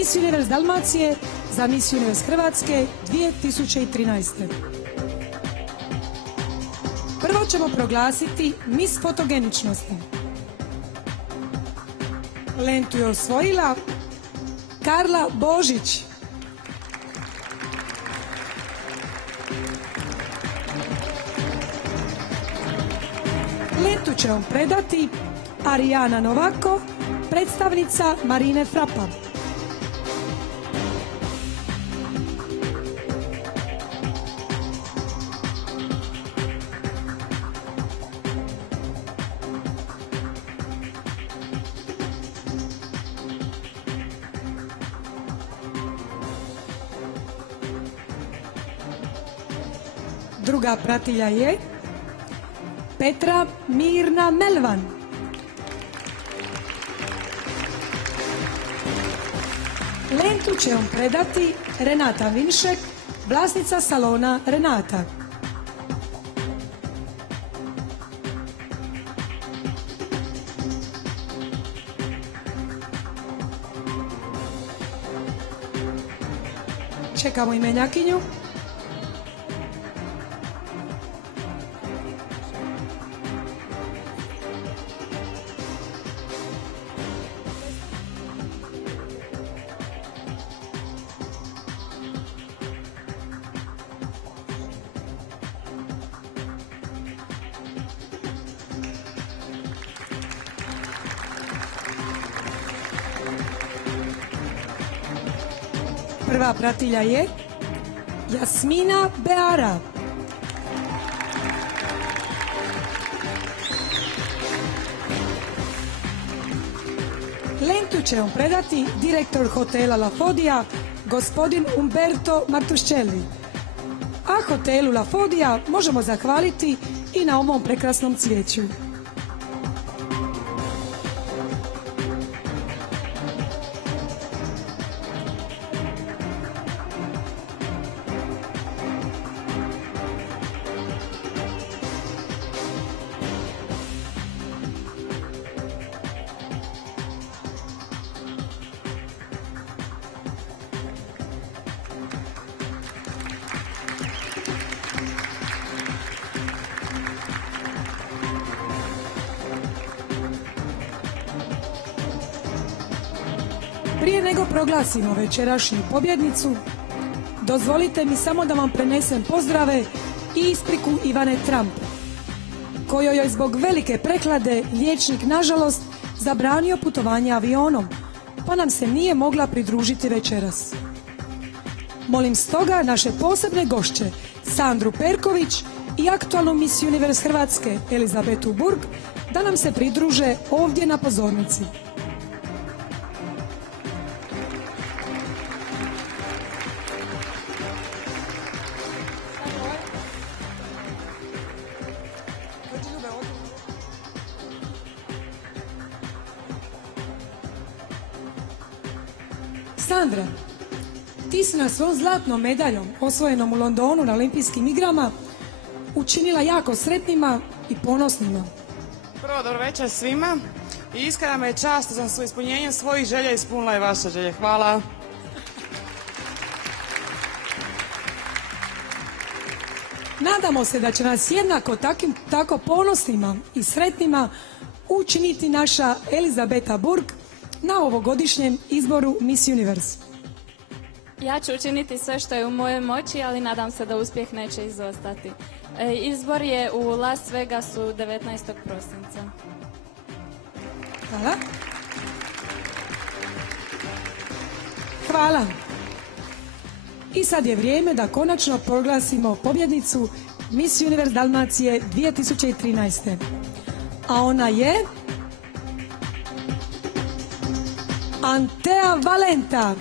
Miss Universe Dalmacije za Miss Universe Hrvatske 2013. Prvo ćemo proglasiti Miss fotogeničnosti. Lentu je osvojila Karla Božić. Lentu će vam predati Arijana Novako, predstavnica Marine Frapa. Druga pratilja je Petra Mirna Melvan. Lentu će vam predati Renata Vinšek, vlasnica salona Renata. Čekamo imenjakinju. Prva pratilja je Jasmina Beara. Lentu će vam predati direktor hotela La Fodia, gospodin Umberto Martuscelli. A hotelu La Fodia možemo zahvaliti i na ovom prekrasnom cvijeću. Prije nego proglasimo večerašnju pobjednicu, dozvolite mi samo da vam prenesem pozdrave i ispriku Ivane Trump, kojoj je zbog velike prehlade liječnik nažalost zabranio putovanje avionom, pa nam se nije mogla pridružiti večeras. Molim stoga naše posebne gošće Sandru Perković i aktualnu Miss Universe Hrvatske Elizabetu Burg da nam se pridruže ovdje na pozornici. Sandra, ti si nas svom zlatnom medaljom osvojenom u Londonu na Olimpijskim igrama učinila jako sretnima i ponosnima. Prvo, dobro večer svima i iskrena me je čast za svoje ispunjenje svojih želja ispunila i vaše želje. Hvala. Nadamo se da će nas jednako tako ponosnima i sretnima učiniti naša Elizabeta Burg na ovogodišnjem izboru Miss Universe. Ja ću učiniti sve što je u mojoj moći, ali nadam se da uspjeh neće izostati. Izbor je u Las Vegasu 19. prosinca. Hvala. Hvala. I sad je vrijeme da konačno proglasimo pobjednicu Miss Universe Dalmacije 2013. A ona je Antea Valenta.